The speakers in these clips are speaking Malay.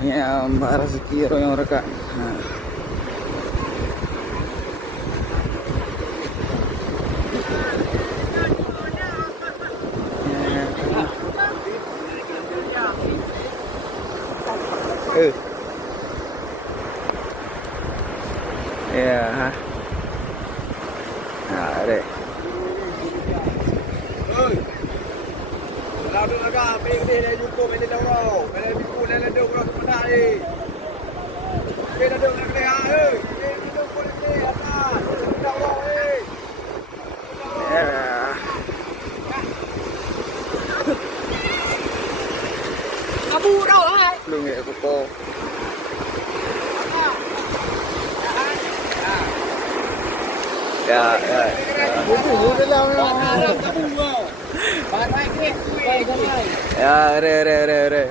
Ya, mbak rezeki royong reka. Ya, ha. Ada. Kalau ada agak ping ni dah jumpa main dah orang. Kalau biku dah ada orang sebenar ni. Kita ada nak dia eh. Ini tu boleh ni apa? Dah orang ni. Ya. Abu đâu hả? Lu nge ko ko. Ya, ya. Ya, re.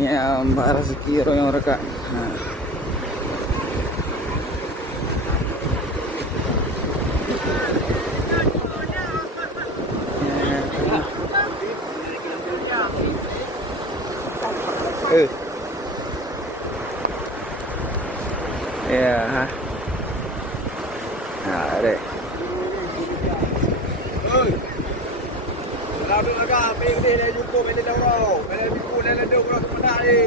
Ya, mbak rezeki royong reka. Ya, ha. Ada. Kalau ada agak ping ni dah jumpa main dah orang. Kalau biku dah ada orang sebenar ni.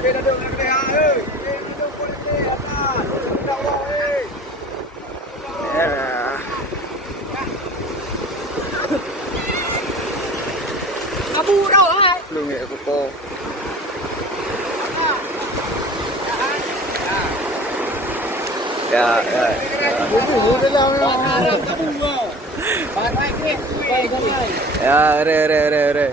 Kita ada nak dia eh. Ini tu boleh ni apa? Dah orang ni. Ya. Abu đâu hả? Lu nge ko ko. Ya, ya. Ya, re.